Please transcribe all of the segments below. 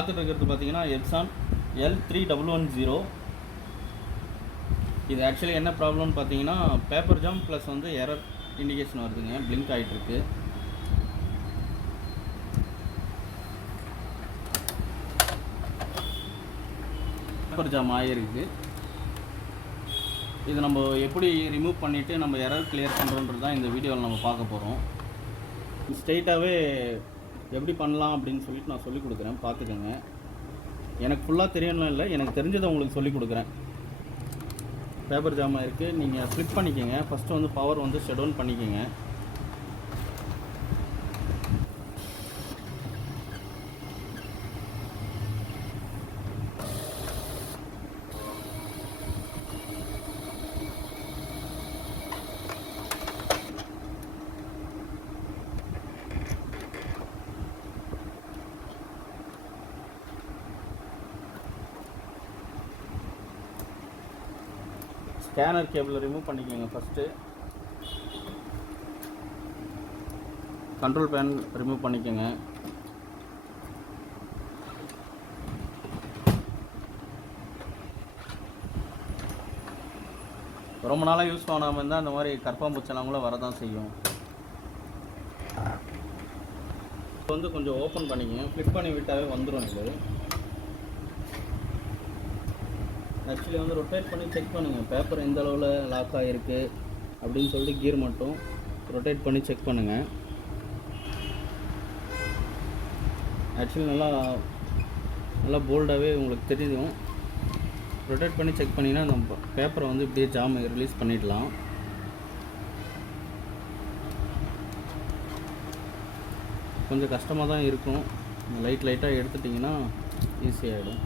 பார்த்துட்டு இருக்கிறது பார்த்தீங்கன்னா எப்சான் L3110. இது ஆக்சுவலி என்ன ப்ராப்ளம்னு பார்த்தீங்கன்னா பேப்பர் ஜாம் ப்ளஸ் வந்து எரர் இண்டிகேஷன் வருதுங்க, பிளிங்க் ஆகிட்டுருக்கு. பேப்பர் ஜாம் ஆகிருக்கு. இது நம்ம எப்படி ரிமூவ் பண்ணிவிட்டு நம்ம எரர் கிளியர் பண்ணுறோன்றது தான் இந்த வீடியோவில் நம்ம பார்க்க போகிறோம். ஸ்ட்ரெயிட்டாகவே எப்படி பண்ணலாம் அப்படின்னு சொல்லிட்டு நான் சொல்லிக் கொடுக்குறேன், பார்த்துக்கோங்க. எனக்கு ஃபுல்லாக தெரியணும் இல்லை, எனக்கு தெரிஞ்சதை உங்களுக்கு சொல்லிக் கொடுக்குறேன். பேப்பர் ஜாம் ஆகிருக்கு, நீங்கள் ஃப்ளிப் பண்ணிக்கோங்க. ஃபஸ்ட்டு வந்து பவர் வந்து ஷட் டவுன் பண்ணிக்கோங்க. ஸ்கேனர் கேபிளை ரிமூவ் பண்ணிக்கோங்க. ஃபஸ்ட்டு கண்ட்ரோல் பேன் ரிமூவ் பண்ணிக்கோங்க. ரொம்ப நாளாக யூஸ் பண்ணாமல் இருந்தால் அந்த மாதிரி கற்பாம்பூச்செல்லாம் கூட வரதான் செய்யும். இப்போ வந்து கொஞ்சம் ஓப்பன் பண்ணிக்கங்க, ஃப்ளிப் பண்ணி விட்டாவே வந்துடும். இது ஆக்சுவலி வந்து ரொட்டேட் பண்ணி செக் பண்ணுங்கள், பேப்பர் எந்த அளவில் லாக் ஆகிருக்கு அப்படின்னு சொல்லிட்டு கீர் மட்டும் ரொட்டேட் பண்ணி செக் பண்ணுங்கள். ஆக்சுவலி நல்லா போல்டாகவே உங்களுக்கு தெரியும். ரொட்டேட் பண்ணி செக் பண்ணிங்கன்னா நம்ம பேப்பரை வந்து இப்படியே ஜாம் ரிலீஸ் பண்ணிடலாம். கொஞ்சம் கஷ்டமாக தான் இருக்கும், லைட்டாக எடுத்துட்டிங்கன்னா ஈஸியாகிடும்.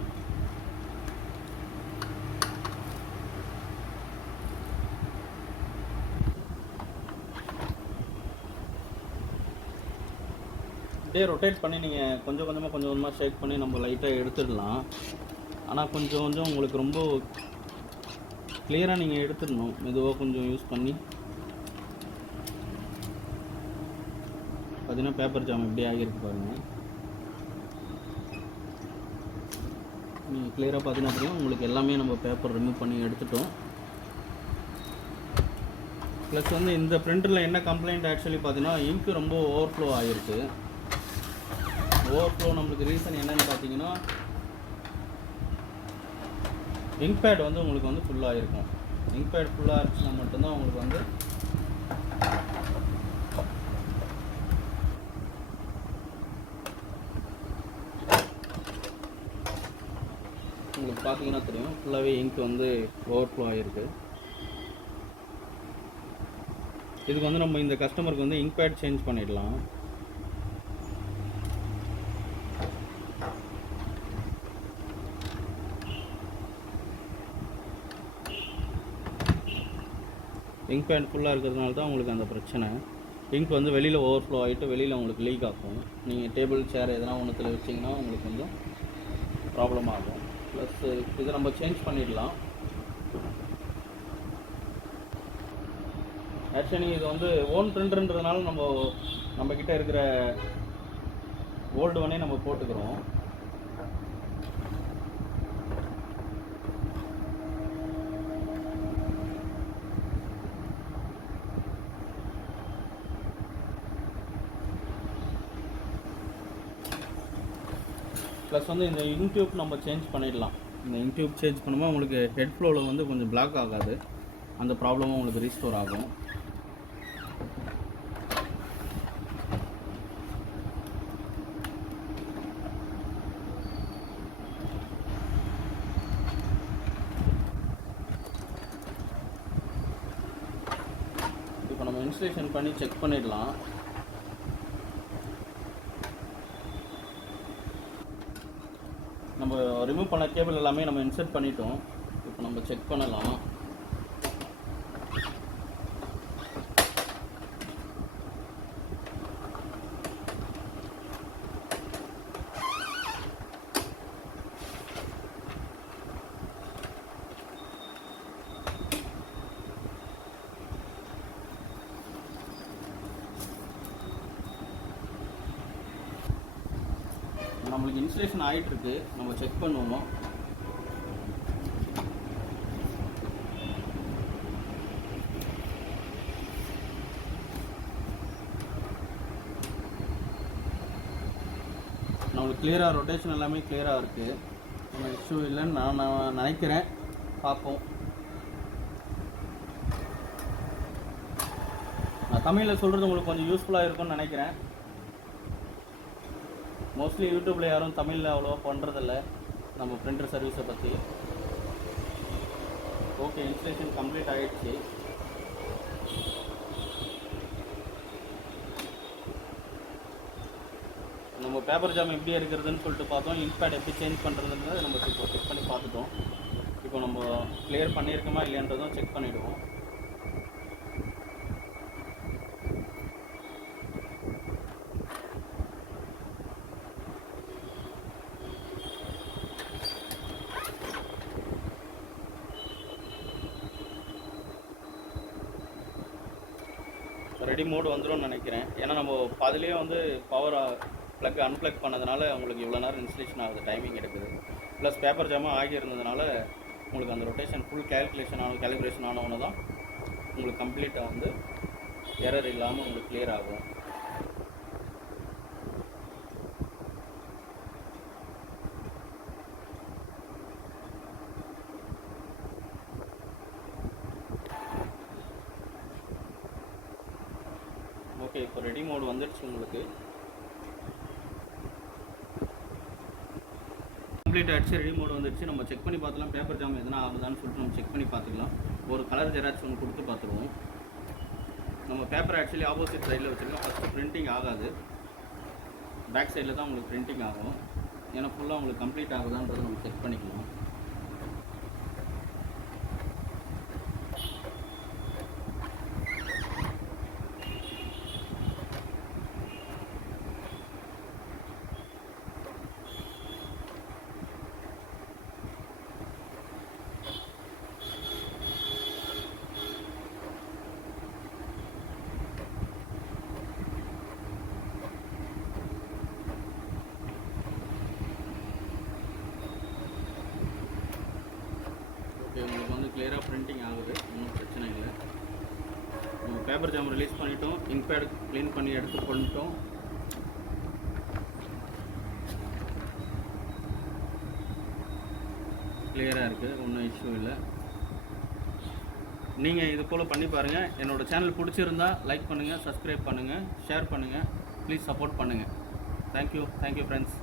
அப்படியே ரொட்டேட் பண்ணி நீங்கள் கொஞ்சம் கொஞ்சமாக ஷேக் பண்ணி நம்ம லைட்டாக எடுத்துடலாம். ஆனால் கொஞ்சம் உங்களுக்கு ரொம்ப கிளியராக நீங்கள் எடுத்துடணும். மெதுவாக கொஞ்சம் யூஸ் பண்ணி பார்த்தீங்கன்னா பேப்பர் ஜாம் எப்படி ஆகியிருக்கு பாருங்கள். நீங்கள் கிளியராக பார்த்தீங்கன்னா தெரியும் உங்களுக்கு எல்லாமே நம்ம பேப்பர் ரிமூவ் பண்ணி எடுத்துட்டோம். ப்ளஸ் வந்து இந்த பிரிண்டரில் என்ன கம்ப்ளைண்ட் ஆக்சுவலி பார்த்தீங்கன்னா இங்க்கு ரொம்ப ஓவர்ஃப்ளோ ஆகிருக்கு. ஓவர்ஃப்ளோ நம்மளுக்கு ரீசன் என்னென்னு பார்த்தீங்கன்னா இங்க் பேட் வந்து உங்களுக்கு வந்து ஃபுல்லாக இருக்கும். இங்க் பேட் ஃபுல்லாக இருந்துச்சுன்னா மட்டும்தான் உங்களுக்கு வந்து உங்களுக்கு பார்த்தீங்கன்னா தெரியும் ஃபுல்லாகவே இங்க் வந்து ஓவர்ஃப்ளோ ஆகிருக்கு. இதுக்கு வந்து நம்ம இந்த கஸ்டமருக்கு வந்து இங்க் பேட் சேஞ்ச் பண்ணிடலாம். இங்க் பேட் ஃபுல்லாக இருக்கிறதுனால தான் உங்களுக்கு அந்த பிரச்சனை. இங்க் வந்து வெளியில் ஓவர்ஃப்ளோ ஆகிட்டு வெளியில் உங்களுக்கு லீக் ஆகும். நீங்கள் டேபிள் சேர் எதனா ஒன்றுத்தில் வச்சிங்கன்னா உங்களுக்கு கொஞ்சம் ப்ராப்ளம் ஆகும். ப்ளஸ் இதை நம்ம சேஞ்ச் பண்ணிடலாம். ஆக்சுவலி இது வந்து ஓன் பிரிண்டர்ன்றதுனால நம்மக்கிட்ட இருக்கிற ஓல்டு ஒன்னே நம்ம போட்டுக்கிறோம். ப்ளஸ் வந்து இந்த இன்டியூப் நம்ம சேஞ்ச் பண்ணிடலாம். இந்த இன்டியூப் சேஞ்ச் பண்ணும்போது உங்களுக்கு ஹெட் ஃப்ளோவில் வந்து கொஞ்சம் பிளாக் ஆகாது, அந்த ப்ராப்ளமும் உங்களுக்கு ரீஸ்டோர் ஆகும். இப்போ நம்ம இன்ஸ்டலேஷன் பண்ணி செக் பண்ணிடலாம். நம்ம ரிமூவ் பண்ண கேபிள் எல்லாமே நம்ம இன்சர்ட் பண்ணிட்டோம். இப்போ நம்ம செக் பண்ணலாம். நம்மளுக்கு இன்ஸ்டலேஷன் ஆகிட்டுருக்கு, நம்ம செக் பண்ணுவோம். நம்மளுக்கு கிளியராக ரொட்டேஷன் எல்லாமே கிளியராக இருக்குது, ஒன்றும் இஷ்யூ இல்லைன்னு நான் நினைக்கிறேன். பார்ப்போம். நான் தமிழில் சொல்கிறது உங்களுக்கு கொஞ்சம் யூஸ்ஃபுல்லாக இருக்கும்னு நினைக்கிறேன். மோஸ்ட்லி யூடியூப்பில் யாரும் தமிழில் அவ்வளோவா பண்ணுறதில்ல நம்ம பிரிண்டர் சர்வீஸை பற்றி. ஓகே, இன்ஸ்டலேஷன் கம்ப்ளீட் ஆகிடுச்சு. நம்ம பேப்பர் ஜாம் எப்படி இருக்கிறதுன்னு சொல்லிட்டு பார்த்தோம். இன்பேட் எப்படி சேஞ்ச் பண்ணுறதுன்றதை நம்ம இப்போ செக் பண்ணி பார்த்துட்டோம். இப்போ நம்ம கிளியர் பண்ணியிருக்கோமா இல்லைன்றதும் செக் பண்ணிவிடுவோம். ரெடி மோடு வந்துடும் நினைக்கிறேன். ஏன்னா நம்ம பாதிலேயே வந்து பவர் ப்ளக் அன்ப்ளக் பண்ணதுனால உங்களுக்கு இவ்வளோ நேரம் இன்ஸ்டலேஷன் ஆகுது, டைமிங் எடுக்குது. ப்ளஸ் பேப்பர் ஜாமாக ஆகியிருந்ததுனால உங்களுக்கு அந்த ரொட்டேஷன் ஃபுல் கேலிப்ரேஷன் ஆனவொன்னு தான் உங்களுக்கு கம்ப்ளீட்டாக வந்து எரர் இல்லாமல் உங்களுக்கு கிளியர் ஆகும். ஓகே, இப்போ ரெடி மோடு வந்துடுச்சு. உங்களுக்கு கம்ப்ளீட் ஆகிடுச்சு, ரெடி மோடு வந்துடுச்சு. நம்ம செக் பண்ணி பார்த்துலாம் பேப்பர் ஜாம் எதுனா ஆகுதான்னு சொல்லிட்டு நம்ம செக் பண்ணி பார்த்துக்கலாம். ஒரு கலர் ஜெராக்ஸ் ஒன்று கொடுத்து பார்த்துருவோம். நம்ம பேப்பர் ஆக்சுவலி ஆப்போசிட் சைடில் வச்சுருக்கோம். ஃபஸ்ட்டு பிரிண்டிங் ஆகாது, பேக் சைடில் தான் உங்களுக்கு பிரிண்டிங் ஆகும். ஏன்னா ஃபுல்லாக உங்களுக்கு கம்ப்ளீட் ஆகுதான்றதை நம்ம செக் பண்ணிக்கலாம். உங்களுக்கு வந்து கிளியராக பிரிண்டிங் ஆகுது, ஒன்றும் பிரச்சனை இல்லை. நம்ம பேப்பர் ஜாம் ரிலீஸ் பண்ணிட்டோம், இன்பேட் க்ளீன் பண்ணி எடுத்து பண்ணிட்டோம். கிளியராக இருக்குது, ஒன்றும் இஷ்யூ இல்லை. நீங்கள் இது போல் பண்ணி பாருங்கள். என்னோடய சேனல் பிடிச்சிருந்தா லைக் பண்ணுங்கள், சப்ஸ்கிரைப் பண்ணுங்கள், ஷேர் பண்ணுங்கள், ப்ளீஸ் சப்போர்ட் பண்ணுங்கள். Thank you friends.